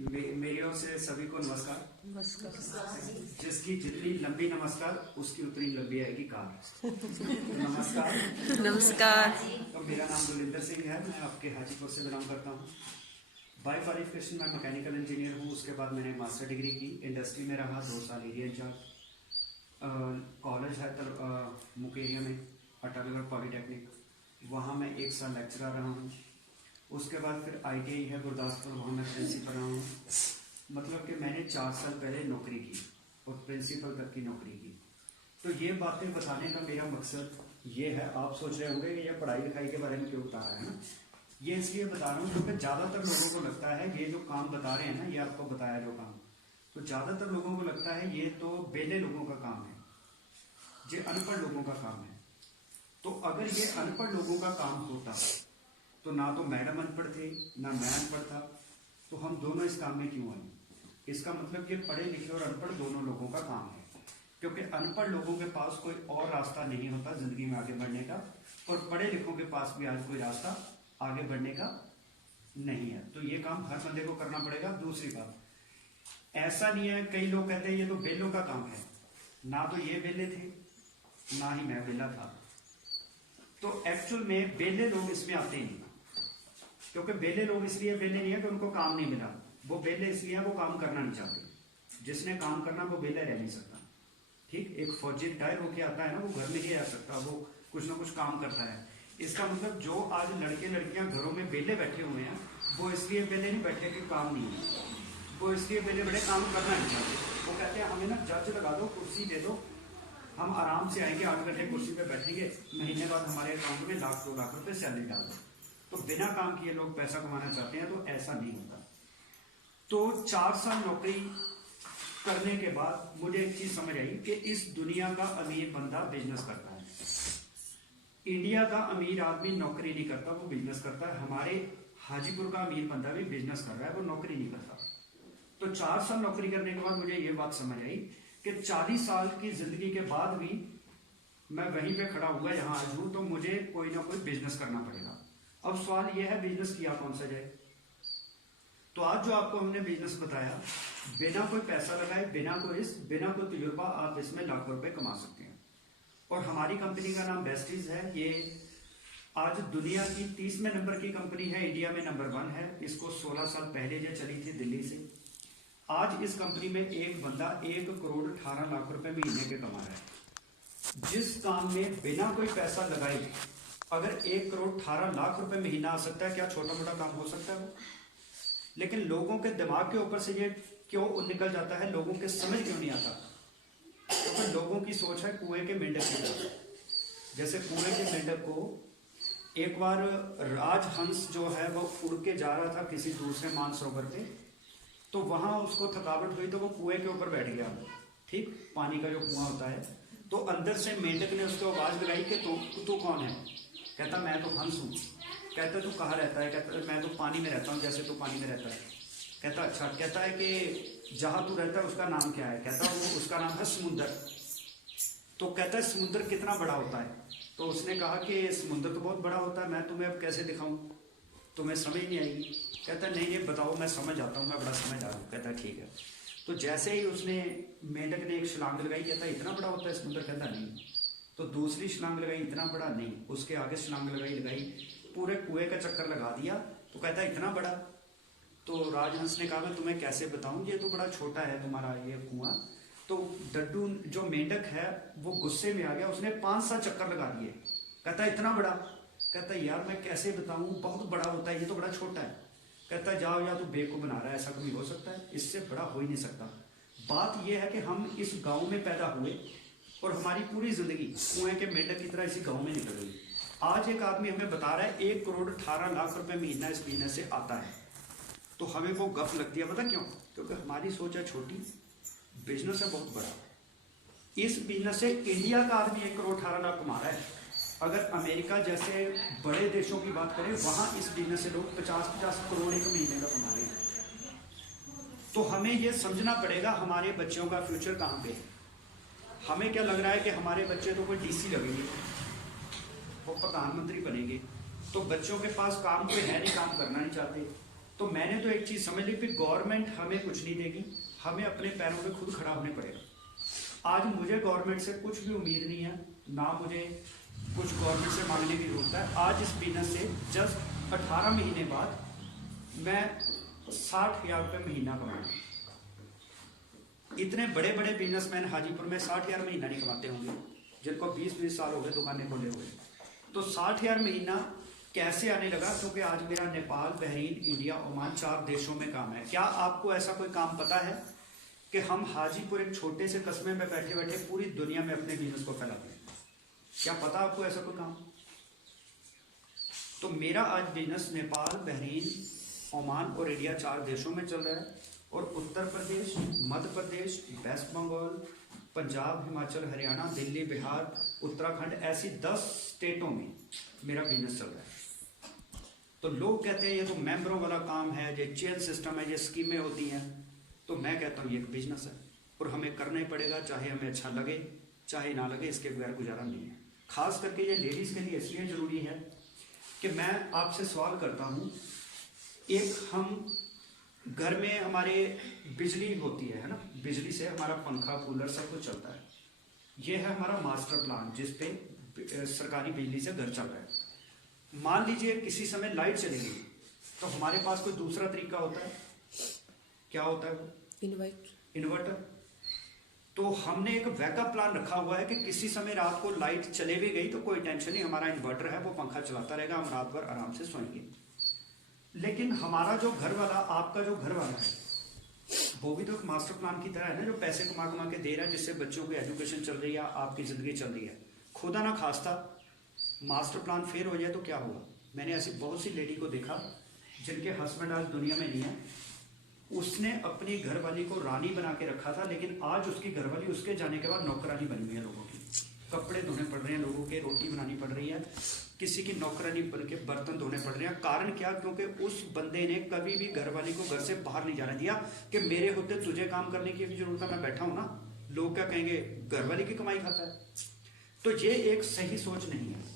मेरी ओर से सभी को नमस्कार। जिसकी जितनी लंबी नमस्कार उसकी उतनी लंबी आएगी कार। नमस्कार। नमस्कार। तो मेरा नाम दुलिंदर सिंह है, मैं आपके हाजीपुर से बिलोंग करता हूँ। बाय क्वालिफिकेशन मैं मैकेनिकल इंजीनियर हूँ। उसके बाद मैंने मास्टर डिग्री की, इंडस्ट्री में रहा 2 साल एरिया इंचार्ज। कॉलेज है मुकेरिया में अटलगढ़ पॉलीटेक्निक, वहाँ मैं 1 साल लेक्चरर रहा हूँ। उसके बाद फिर ITI है गुरदासपुर, वहाँ मैं प्रिंसिपल रहा हूँ। मतलब कि मैंने 4 साल पहले नौकरी की और प्रिंसिपल तक की नौकरी की। तो ये बातें बताने का मेरा मकसद ये है, आप सोच रहे होंगे कि ये पढ़ाई लिखाई के बारे में क्यों बता रहा है ना। ये इसलिए बता रहा हूँ क्योंकि ज़्यादातर लोगों को लगता है ये जो काम बता रहे हैं ना, ये आपको बताया जो काम, तो ज़्यादातर लोगों को लगता है ये तो बेले लोगों का काम है, ये अनपढ़ लोगों का काम है। तो अगर ये अनपढ़ लोगों का काम होता तो ना तो मैडम अनपढ़ थे ना मैं अनपढ़ था, तो हम दोनों इस काम में क्यों आए। इसका मतलब ये पढ़े लिखे और अनपढ़ दोनों लोगों का काम है, क्योंकि अनपढ़ लोगों के पास कोई और रास्ता नहीं होता जिंदगी में आगे बढ़ने का, और पढ़े लिखों के पास भी आज कोई रास्ता आगे बढ़ने का नहीं है। तो ये काम हर बंदे को करना पड़ेगा। दूसरी बात, ऐसा नहीं है, कई लोग कहते हैं ये तो बेलों का काम है, ना तो ये बेले थे ना ही मैं बेला था। तो एक्चुअल में बेले लोग इसमें आते ही नहीं, क्योंकि बेले लोग इसलिए बेले नहीं है कि उनको काम नहीं मिला, वो बेले इसलिए वो काम करना नहीं चाहते। जिसने काम करना वो बेला रह नहीं सकता। ठीक, एक फौजी रिटायर होके आता है ना, वो घर में नहीं आ सकता, वो कुछ ना कुछ काम करता है। इसका मतलब जो आज लड़के लड़कियां घरों में बेले बैठे हुए हैं, वो इसलिए बेले नहीं बैठे कि काम नहीं है, वो इसलिए बेले बड़े काम करना नहीं चाहते। वो कहते हैं हमें ना जज लगा दो, कुर्सी दे दो, हम आराम से आएंगे, 8 घंटे कुर्सी पे बैठेंगे, महीने बाद हमारे अकाउंट में 1-2 लाख रुपए सैलरी डाल दो। तो बिना काम किए लोग पैसा कमाना चाहते हैं, तो ऐसा नहीं होता। तो 4 साल नौकरी करने के बाद मुझे एक चीज समझ आई कि इस दुनिया का अमीर बंदा बिजनेस करता है। इंडिया का अमीर आदमी नौकरी नहीं करता, वो बिजनेस करता है। हमारे हाजीपुर का अमीर बंदा भी बिजनेस कर रहा है, वो नौकरी नहीं करता। तो 4 साल नौकरी करने के बाद मुझे ये बात समझ आई कि 40 साल की जिंदगी के बाद भी मैं वहीं पे खड़ा हुआ यहाँ आज हूँ, तो मुझे कोई ना कोई बिजनेस करना पड़ेगा। अब सवाल यह है, बिजनेस किया कौन सा जाए। तो आज जो आपको हमने बिजनेस बताया, बिना कोई पैसा लगाए, बिना कोई रिस्क, बिना कोई तजुर्बा, आप इसमें लाखों रुपए कमा सकते हैं। और हमारी कंपनी का नाम बेस्टीज है। ये आज दुनिया की 30वें नंबर की कंपनी है, इंडिया में नंबर 1 है। इसको 16 साल पहले जो चली थी दिल्ली से। आज इस कंपनी में एक बंदा 1 करोड़ 18 लाख रुपए महीने के कमा रहा है। जिस काम में बिना कोई पैसा लगाए अगर 1 करोड़ 18 लाख रुपए महीना आ सकता है, क्या छोटा मोटा काम हो सकता है वो? लेकिन लोगों के दिमाग के ऊपर से ये क्यों निकल जाता है, लोगों के समझ क्यों नहीं आता? क्योंकि तो लोगों की सोच है कुएं के मेंढक की तरह। जैसे कुएं के मेंढक को एक बार राजहंस जो है वो उड़ के जा रहा था किसी दूसरे मानसरोवर पे, तो वहां उसको थकावट हुई तो वो कुएं के ऊपर बैठ गया। ठीक, पानी का जो कुआं होता है। तो अंदर से मेंढक ने उसको आवाज लगाई कि तू कौन है? कहता मैं तो हंस हूँ। कहता तू कहाँ रहता है? कहता मैं तो पानी में रहता हूँ, जैसे तू पानी में रहता है। कहता अच्छा। कहता है कि जहाँ तू रहता है उसका नाम क्या है? कहता वो उसका नाम है समुद्र। तो कहता है समुद्र कितना बड़ा होता है? तो उसने कहा कि समुद्र तो बहुत बड़ा होता है, मैं तुम्हें अब कैसे दिखाऊं, तुम्हें समझ नहीं आएगी। कहता नहीं ये बताओ, मैं समझ आता हूँ, मैं बड़ा समझ आ रहा हूँ। कहता ठीक है। तो जैसे ही उसने मेंढक ने एक छलांग लगाई, कहता इतना बड़ा होता है समुद्र? कहता नहीं। तो दूसरी छलांग लगाई, इतना बड़ा नहीं। उसके आगे छलांग लगाई, पूरे कुएं का चक्कर लगा दिया। तो कहता इतना बड़ा। तो राजहंस ने कहा मैं तुम्हें कैसे बताऊं, ये तो बड़ा छोटा है तुम्हारा ये कुआं। तो डड्डू जो मेंढक है वो गुस्से में आ गया, उसने 5-7 चक्कर लगा दिए। कहता इतना बड़ा? कहता यार मैं कैसे बताऊं, बहुत बड़ा होता है, ये तो बड़ा छोटा है। कहता जाओ या तो बेवकूफ बना रहा है, ऐसा कभी हो सकता है? इससे बड़ा हो ही नहीं सकता। बात यह है कि हम इस गांव में पैदा हुए और हमारी पूरी जिंदगी कुएं के मेंढक की तरह इसी गांव में निकल गई। आज एक आदमी हमें बता रहा है 1 करोड़ 18 लाख रुपए महीना इस बिजनेस से आता है, तो हमें वो गप लगती है। पता क्यों? क्योंकि हमारी सोच है छोटी, बिजनेस है बहुत बड़ा। इस बिजनेस से इंडिया का आदमी 1 करोड़ 18 लाख कमा रहा है। अगर अमेरिका जैसे बड़े देशों की बात करें, वहां इस बिजनेस से लोग 50-50 करोड़ एक महीने का कमा रहे हैं। तो हमें यह समझना पड़ेगा हमारे बच्चों का फ्यूचर कहाँ पे है। हमें क्या लग रहा है कि हमारे बच्चे तो कोई DC लगेंगे, वो प्रधानमंत्री बनेंगे, तो बच्चों के पास काम कोई है नहीं, काम करना नहीं चाहते। तो मैंने तो एक चीज़ समझ ली कि गवर्नमेंट हमें कुछ नहीं देगी, हमें अपने पैरों पे खुद खड़ा होने पड़ेगा। आज मुझे गवर्नमेंट से कुछ भी उम्मीद नहीं है, ना मुझे कुछ गवर्नमेंट से मांगने की जरूरत है। आज इस बिजनेस से जस्ट 18 महीने बाद मैं 60,000 रुपये महीना कमाऊँ। इतने बड़े बड़े बिजनेसमैन हाजीपुर में 60,000 महीना नहीं कमाते होंगे, जिनको 20-20 साल हो गए दुकानें खोले हुए। तो 60,000 महीना कैसे आने लगा? क्योंकि आज मेरा नेपाल, बहरीन, इंडिया, ओमान 4 देशों में काम है। क्या आपको ऐसा कोई काम पता है कि हम हाजीपुर एक छोटे से कस्बे में बैठे बैठे पूरी दुनिया में अपने बिजनेस को फैलाते हैं? क्या पता आपको ऐसा कोई काम? तो मेरा आज बिजनेस नेपाल, बहरीन, ओमान और इंडिया 4 देशों में चल रहा है, और उत्तर प्रदेश, मध्य प्रदेश, वेस्ट बंगाल, पंजाब, हिमाचल, हरियाणा, दिल्ली, बिहार, उत्तराखंड, ऐसी 10 स्टेटों में मेरा बिजनेस चल रहा है। तो लोग कहते हैं ये तो मेंबरों वाला काम है, ये चेन सिस्टम है, ये स्कीमें होती हैं। तो मैं कहता हूँ ये एक बिजनेस है और हमें करना ही पड़ेगा, चाहे हमें अच्छा लगे चाहे ना लगे, इसके बगैर गुजारा नहीं है। खास करके ये लेडीज़ के लिए इसलिए ज़रूरी है कि मैं आपसे सवाल करता हूँ, एक हम घर में हमारे बिजली होती है ना, बिजली से हमारा पंखा, कूलर सब कुछ चलता है। ये है हमारा मास्टर प्लान जिस पे सरकारी बिजली से घर चल रहा है। मान लीजिए किसी समय लाइट चली गई तो हमारे पास कोई दूसरा तरीका होता है। क्या होता है वो? इन्वर्टर। तो हमने एक बैकअप प्लान रखा हुआ है कि किसी समय रात को लाइट चले भी गई तो कोई टेंशन नहीं, हमारा इन्वर्टर है, वो पंखा चलाता रहेगा, हम रात भर आराम से सोएंगे। लेकिन हमारा जो घर वाला, आपका जो घर वाला है, वो भी तो एक मास्टर प्लान की तरह है ना, जो पैसे कमा कमा के दे रहा है, जिससे बच्चों की एजुकेशन चल रही है, आपकी ज़िंदगी चल रही है। खुदा ना खास्ता मास्टर प्लान फेल हो जाए तो क्या होगा? मैंने ऐसी बहुत सी लेडी को देखा जिनके हस्बैंड आज दुनिया में नहीं है। उसने अपनी घरवाली को रानी बना के रखा था, लेकिन आज उसकी घरवाली उसके जाने के बाद नौकरानी बनी हुई है। लोगों की कपड़े धोने पड़ रहे हैं, लोगों के रोटी बनानी पड़ रही है, किसी की नौकरानी बन के बर्तन धोने पड़ रहे हैं। कारण क्या? क्योंकि उस बंदे ने कभी भी घरवाली को घर से बाहर नहीं जाने दिया कि मेरे होते तुझे काम करने की भी जरूरत है, मैं बैठा हूं ना, लोग क्या कहेंगे, घरवाली की कमाई खाता है। तो ये एक सही सोच नहीं है।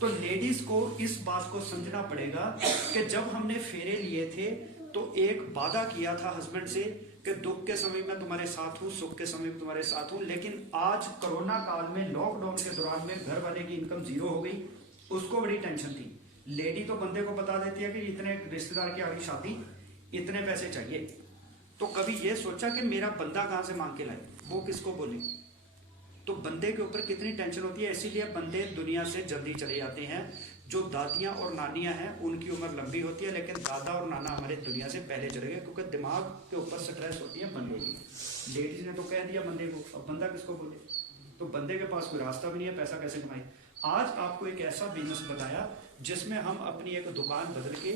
तो लेडीज को इस बात को समझना पड़ेगा कि जब हमने फेरे लिए थे तो एक वादा किया था हस्बैंड से कि दुख के समय में तुम्हारे साथ हूँ, सुख के समय में तुम्हारे साथ हूँ। लेकिन आज कोरोना काल में, लॉकडाउन के दौरान में घर वाले की इनकम 0 हो गई, उसको बड़ी टेंशन थी। लेडी तो बंदे को बता देती है कि इतने रिश्तेदार की आ गई शादी, इतने पैसे चाहिए। तो कभी ये सोचा कि मेरा बंदा कहाँ से मांग के लाए, वो किसको बोले? तो बंदे के ऊपर कितनी टेंशन होती है। इसीलिए बंदे दुनिया से जल्दी चले जाते हैं। जो दादियाँ और नानियाँ हैं उनकी उम्र लंबी होती है, लेकिन दादा और नाना हमारे दुनिया से पहले चले गए, क्योंकि दिमाग के ऊपर स्ट्रेस होती है बंदे की। लेडीज ने तो कह दिया बंदे को, अब बंदा किसको बोले? तो बंदे के पास कोई रास्ता भी नहीं है, पैसा कैसे कमाए? आज आपको एक ऐसा बिजनेस बताया जिसमें हम अपनी एक दुकान बदल के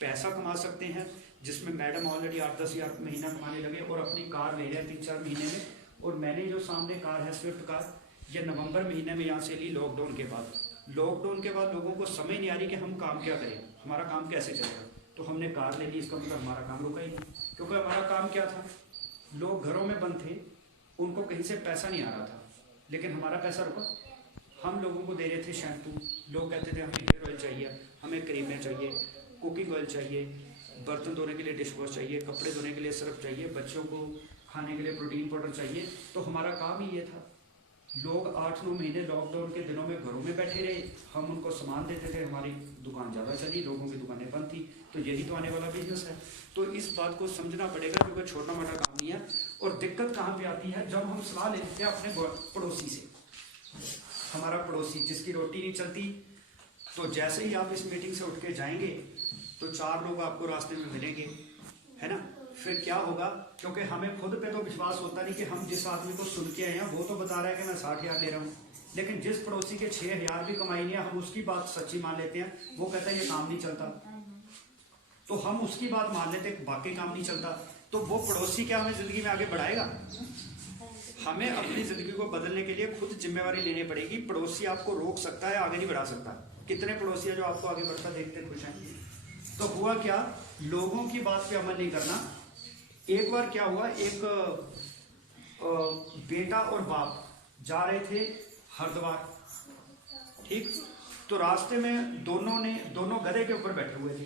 पैसा कमा सकते हैं, जिसमें मैडम ऑलरेडी 8-10 हज़ार महीना कमाने लगे और अपनी कार ले रहे हैं 3-4 महीने में। और मैंने जो सामने कार है स्विफ्ट कार, ये नवंबर महीने में यहाँ से ली लॉकडाउन के बाद। लॉकडाउन के बाद लोगों को समझ नहीं आ रही कि हम काम क्या करें, हमारा काम कैसे चलेगा। तो हमने कार ले ली, इसका मतलब हमारा काम रुका ही नहीं। क्योंकि हमारा काम क्या था, लोग घरों में बंद थे, उनको कहीं से पैसा नहीं आ रहा था, लेकिन हमारा पैसा रुका। हम लोगों को दे रहे थे शैम्पू, लोग कहते थे हमें हेयर ऑयल चाहिए, हमें क्रीमें चाहिए, कुकिंग ऑयल चाहिए, बर्तन धोने के लिए डिश वॉश चाहिए, कपड़े धोने के लिए सर्फ चाहिए, बच्चों को खाने के लिए प्रोटीन पाउडर चाहिए। तो हमारा काम ही ये था। लोग 8-9 महीने लॉकडाउन के दिनों में घरों में बैठे रहे, हम उनको सामान देते थे, हमारी दुकान ज़्यादा चली, लोगों की दुकानें बंद थी। तो यही तो आने वाला बिजनेस है। तो इस बात को समझना पड़ेगा, क्योंकि छोटा मोटा काम नहीं है। और दिक्कत कहाँ पे आती है, जब हम सलाह लेते हैं अपने पड़ोसी से। हमारा पड़ोसी जिसकी रोटी नहीं चलती, तो जैसे ही आप इस मीटिंग से उठ के जाएंगे तो 4 लोग आपको रास्ते में मिलेंगे, है ना। फिर क्या होगा, क्योंकि हमें खुद पे तो विश्वास होता नहीं कि हम जिस आदमी को सुन के आए हैं वो तो बता रहा है कि मैं 60,000 ले रहा हूँ, लेकिन जिस पड़ोसी के 6,000 भी कमाई नहीं है, हम उसकी बात सच्ची मान लेते हैं। वो कहता है ये काम नहीं चलता, तो हम उसकी बात मान लेते हैं, बाकी काम नहीं चलता। तो वो पड़ोसी क्या हमें जिंदगी में आगे बढ़ाएगा? हमें अपनी जिंदगी को बदलने के लिए खुद जिम्मेवारी लेनी पड़ेगी। पड़ोसी आपको रोक सकता है, आगे नहीं बढ़ा सकता। कितने पड़ोसी है जो आपको आगे बढ़ता देखते खुश हैं? तो हुआ क्या, लोगों की बात पे अमल नहीं करना। एक बार क्या हुआ, एक बेटा और बाप जा रहे थे हरिद्वार, ठीक। तो रास्ते में दोनों गधे के ऊपर बैठे हुए थे।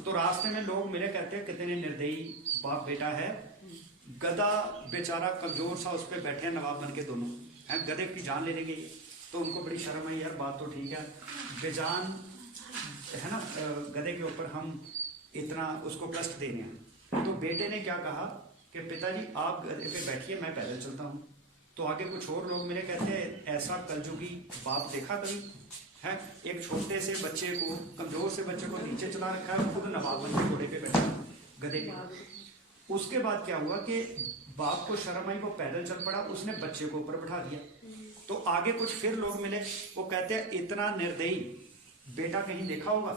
तो रास्ते में लोग मेरे कहते हैं कितने निर्दयी बाप बेटा है, गधा बेचारा कमजोर सा उस पर बैठे हैं नवाब बन के दोनों हैं, गधे की जान लेने गई। तो उनको बड़ी शर्म आई, यार बात तो ठीक है, बेजान है ना गधे के ऊपर हम इतना उसको कष्ट देने हैं। तो बेटे ने क्या कहा कि पिताजी आप गधे पे बैठिए, मैं पैदल चलता हूँ। तो आगे कुछ और लोग मेरे कहते हैं ऐसा कलजुगी बाप देखा कभी है, एक छोटे से बच्चे को, कमजोर से बच्चे को नीचे चला रखा है, खुद नवाब बन के घोड़े पे बैठा गधे के। उसके बाद क्या हुआ कि बाप को शर्म आई, वो पैदल चल पड़ा, उसने बच्चे को ऊपर बैठा दिया। तो आगे कुछ फिर लोग मिले, वो कहते हैं इतना निर्दयी बेटा कहीं देखा होगा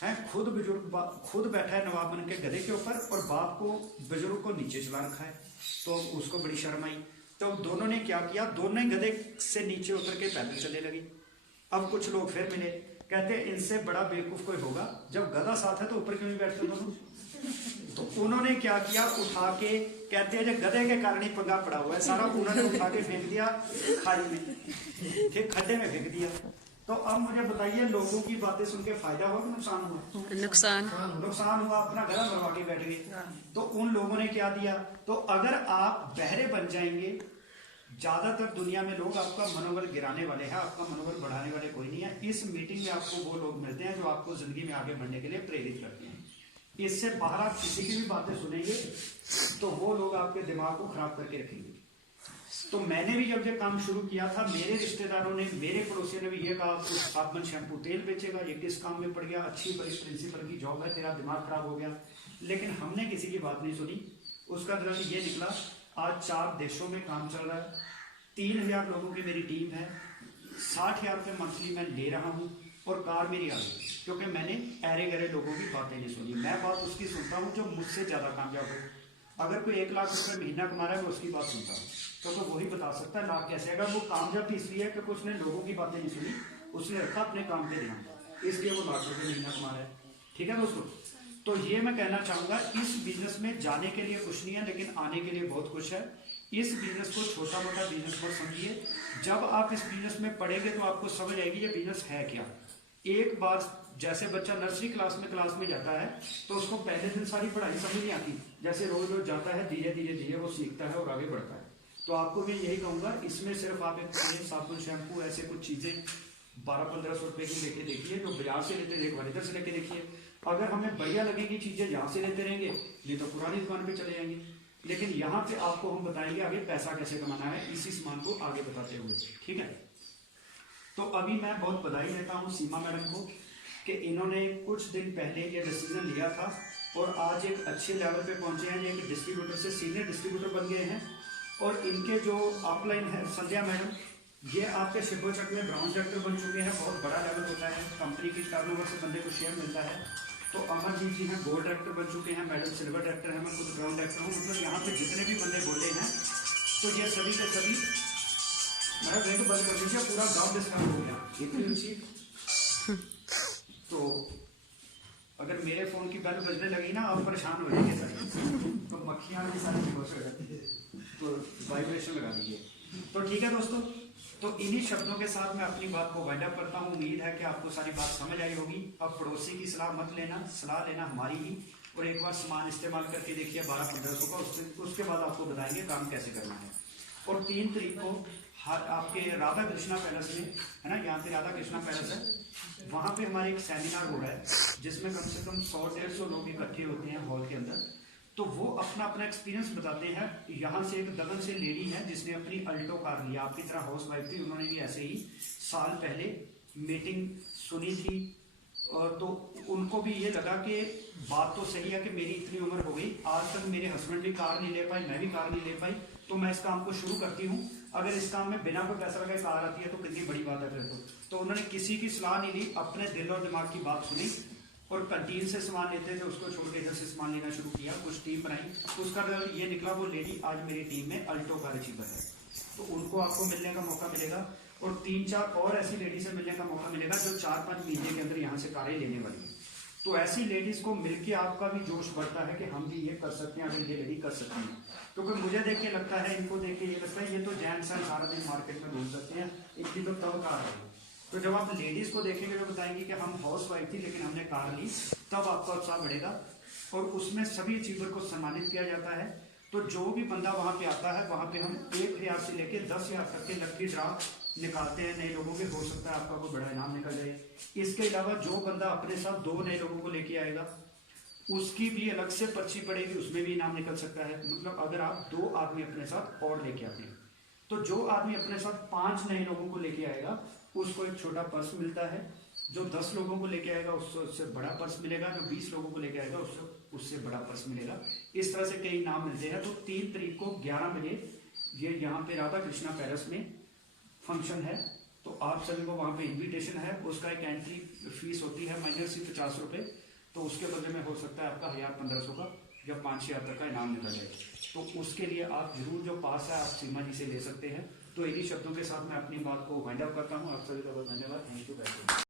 है, खुद बुजुर्ग खुद बैठा है नवाब बन के गधे के ऊपर और बाप को बुजुर्ग को नीचे चला रखा है। तो उसको बड़ी शर्म आई। तो दोनों ने क्या किया, दोनों ही गधे से नीचे उतर के पैदल चलने लगे। अब कुछ लोग फिर मिले, कहते इनसे बड़ा बेवकूफ कोई होगा, जब गधा साथ है तो ऊपर क्यों नहीं बैठते दोनों। तो उन्होंने क्या किया, उठा के, कहते हैं गधे के कारण ही पंगा पड़ा हुआ है सारा, उन्होंने उठा के फेंक दिया खाई में, ठीक खड्डे में फेंक दिया। तो अब मुझे बताइए लोगों की बातें सुन के फायदा हुआ कि नुकसान हुआ? नुकसान हुआ, अपना गला भरवा के बैठ गए। तो उन लोगों ने क्या दिया, तो अगर आप बहरे बन जाएंगे, ज्यादातर दुनिया में लोग आपका मनोबल गिराने वाले हैं, आपका मनोबल बढ़ाने वाले कोई नहीं है। इस मीटिंग में आपको वो लोग मिलते हैं जो आपको जिंदगी में आगे बढ़ने के लिए प्रेरित करते हैं। इससे बाहर आप किसी की भी बातें सुनेंगे तो वो लोग आपके दिमाग को खराब करके रखेंगे। तो मैंने भी जब ये काम शुरू किया था, मेरे रिश्तेदारों ने, मेरे पड़ोसियों ने भी ये कहा तो साबुन शैम्पू तेल बेचेगा, ये किस काम में पड़ गया, अच्छी बड़ी प्रिंसिपल की जॉब है, तेरा दिमाग खराब हो गया। लेकिन हमने किसी की बात नहीं सुनी। उसका रिजल्ट ये निकला, आज 4 देशों में काम चल रहा है, 3000 लोगों की मेरी टीम है, 60,000 रुपये मंथली मैं ले रहा हूँ और कार मेरी आ गई, क्योंकि मैंने ऐरे गहरे लोगों की बातें नहीं सुनी। मैं बात उसकी सुनता हूँ जो मुझसे ज़्यादा कामयाब हो। अगर कोई 1 लाख रुपये महीना कमा रहा है, मैं उसकी बात सुनता हूँ, क्योंकि वही बता सकता है लाभ कैसे। अगर वो कामयाब तो इसलिए है कि उसने लोगों की बातें नहीं सुनी, उसने रखा अपने काम पे ध्यान, इसलिए वो लाख रुपये महीना कमा रहा है। ठीक है दोस्तों, तो ये मैं कहना चाहूँगा, इस बिजनेस में जाने के लिए कुछ नहीं है, लेकिन आने के लिए बहुत कुछ है। इस बिजनेस को छोटा मोटा बिजनेस मत समझिए। जब आप इस बिजनेस में पढ़ेंगे तो आपको समझ आएगी ये बिजनेस है क्या। एक बार जैसे बच्चा नर्सरी क्लास में जाता है तो उसको पहले दिन सारी पढ़ाई समझ नहीं आती, जैसे रोज रोज जाता है धीरे धीरे वो सीखता है और आगे बढ़ता है। तो आपको मैं यही कहूँगा, इसमें सिर्फ आप एक साबुन शैम्पू ऐसे कुछ चीज़ें 1200-1500 रुपए की लेके देखिए, जो बाजार से लेते एक बार इधर से लेके देखिए। अगर हमें बढ़िया लगेगी चीज़ें यहाँ से लेते रहेंगे, नहीं तो पुरानी दुकान पे चले जाएंगे। लेकिन यहाँ पे आपको हम बताएंगे आगे पैसा कैसे कमाना है, इसी सामान को आगे बताते हुए। ठीक है, तो अभी मैं बहुत बधाई देता हूँ सीमा मैडम को कि इन्होंने कुछ दिन पहले ये डिसीजन लिया था और आज एक अच्छे लेवल पे पहुंचे हैं। एक डिस्ट्रीब्यूटर से सीनियर डिस्ट्रीब्यूटर बन गए हैं। और इनके जो अपलाइन है संध्या मैडम, ये आपके शिपोचक में ब्राउन डायरेक्टर बन चुके हैं। बहुत बड़ा लेवल होता है, कंपनी की टर्नओवर से बंदे को शेयर मिलता है। तो अमरजीत जी हैं गोल्ड डायरेक्टर बन चुके हैं, मैडम सिल्वर डायरेक्टर है, मैं खुद ब्राउन डायरेक्टर हूँ। मतलब यहाँ पे जितने भी बंदे बोले हैं तो ये सभी के सभी, मैडम रेट बंद कर दीजिए, पूरा गाँव डिस्काउंट हो गया इतनी ऊँची। तो अगर मेरे फोन की बेल बजने लगी ना, आप परेशान हो जाएंगे सारी, तो मक्खियाँ भी सारी बेहोश हो जाती है, तो वाइब्रेशन लगा दीजिए। तो ठीक है दोस्तों, तो इन्हीं शब्दों के साथ मैं अपनी बात को वाइंड अप करता हूँ। उम्मीद है कि आपको सारी बात समझ आई होगी। अब पड़ोसी की सलाह मत लेना, सलाह लेना हमारी ही। और एक बार सामान इस्तेमाल करके देखिए 1200-1500 का, उसके बाद आपको बताएंगे काम कैसे करना है। और 3 तारीख को आपके राधा कृष्णा पैलेस में है ना, यहाँ पे राधा कृष्णा पैलेस है, वहाँ पे हमारे एक सेमिनार हो रहा है जिसमें कम से कम 100-150 लोग इकट्ठे होते हैं हॉल के अंदर। तो वो अपना अपना एक्सपीरियंस बताते हैं। यहाँ से एक दगन से लेडी है जिसने अपनी अल्टो कार ली, आपकी तरह हाउस वाइफ थी, उन्होंने भी ऐसे ही साल पहले मीटिंग सुनी थी। तो उनको भी ये लगा कि बात तो सही है कि मेरी इतनी उम्र हो गई, आज तक मेरे हस्बैंड भी कार नहीं ले पाए, मैं भी कार नहीं ले पाई, तो मैं इस काम को शुरू करती हूँ। अगर इस काम में बिना कोई पैसा लगाए कार आती है तो कितनी बड़ी बात है फिर। तो उन्होंने किसी की सलाह नहीं ली, अपने दिल और दिमाग की बात सुनी और कैंटीन से सामान लेते थे उसको छोड़ के इधर से सामान लेना शुरू किया, कुछ टीम बनाई। उसका रिजल्ट ये निकला, वो लेडी आज मेरी टीम में अल्टो कार अचीवर है। तो उनको आपको मिलने का मौका मिलेगा और 3-4 और ऐसी लेडी से मिलने का मौका मिलेगा जो 4-5 महीने के अंदर यहाँ से कारें लेने वाली है। तो ऐसी लेडीज को मिलके आपका भी जोश बढ़ता है कि हम भी ये कर सकते हैं, अगर ये लेडी कर सकती हैं। क्योंकि मुझे देख के लगता है, इनको देख के ये लगता है ये तो जेंट्स हैं, सारा दिन मार्केट में घूम सकते हैं, इतनी तो तब कार है। तो जब आप लेडीज को देखेंगे तो बताएंगे कि हम हाउस वाइफ थी लेकिन हमने कार ली, तब आपका उत्साह बढ़ेगा। और उसमें सभी अचीवर को सम्मानित किया जाता है। तो जो भी बंदा वहाँ पे आता है, वहाँ पे हम 1,000 से लेके 10,000 तक के लकी ड्रा निकालते हैं नए लोगों के। हो सकता है आपका कोई बड़ा इनाम निकल जाए। इसके अलावा जो बंदा अपने साथ 2 नए लोगों को लेके आएगा, उसकी भी अलग से पर्ची पड़ेगी, उसमें भी इनाम निकल सकता है। मतलब अगर आप 2 आदमी अपने साथ और लेके आते हैं, तो जो आदमी अपने साथ 5 नए लोगों को लेके आएगा, उसको एक छोटा पर्स मिलता है। जो 10 लोगों को लेके आएगा, उससे बड़ा पर्स मिलेगा। जो 20 लोगों को लेके आएगा, उससे बड़ा पर्स मिलेगा। इस तरह से कई इनाम मिलते हैं। तो 3 तारीख को 11 बजे ये यहाँ पे राधा कृष्णा पैलेस में फंक्शन है। तो आप सभी को वहाँ पे इन्विटेशन है। उसका एक एंट्री फीस होती है माइनस 50 रुपये। तो उसके बदले में हो सकता है आपका 1,000-1,500 का या 5,000 तक का इनाम निकल जाए। तो उसके लिए आप जरूर जो पास है, आप सीमा जी से ले सकते हैं। तो इन्हीं शब्दों के साथ मैं अपनी बात को वाइंड अप करता हूँ। आप सभी का बहुत धन्यवाद। Thank you.